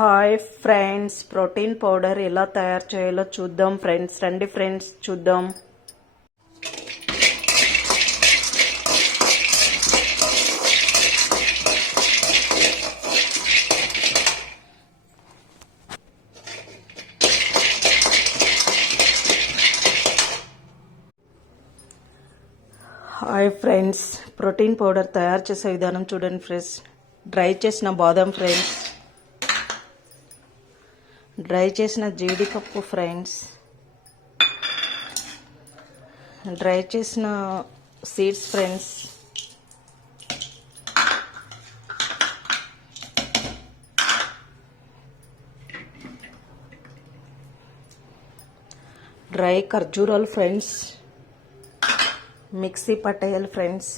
Hi friends, protein powder ఎలా తయారు చేయాలో చూద్దాం ఫ్రెండ్స్. రండి ఫ్రెండ్స్ చూద్దాం. హాయ్ ఫ్రెండ్స్, ప్రోటీన్ పౌడర్ తయారు చేసే విధానం చూడండి ఫ్రెండ్స్. డ్రై చేసిన బాదం ఫ్రెండ్స్, డ్రై చేసిన జీడిపప్పు ఫ్రెండ్స్, డ్రై చేసిన సీడ్స్ ఫ్రెండ్స్, డ్రై ఖర్జూరాలు ఫ్రెండ్స్, మిక్సీ పట్టేయాలి ఫ్రెండ్స్,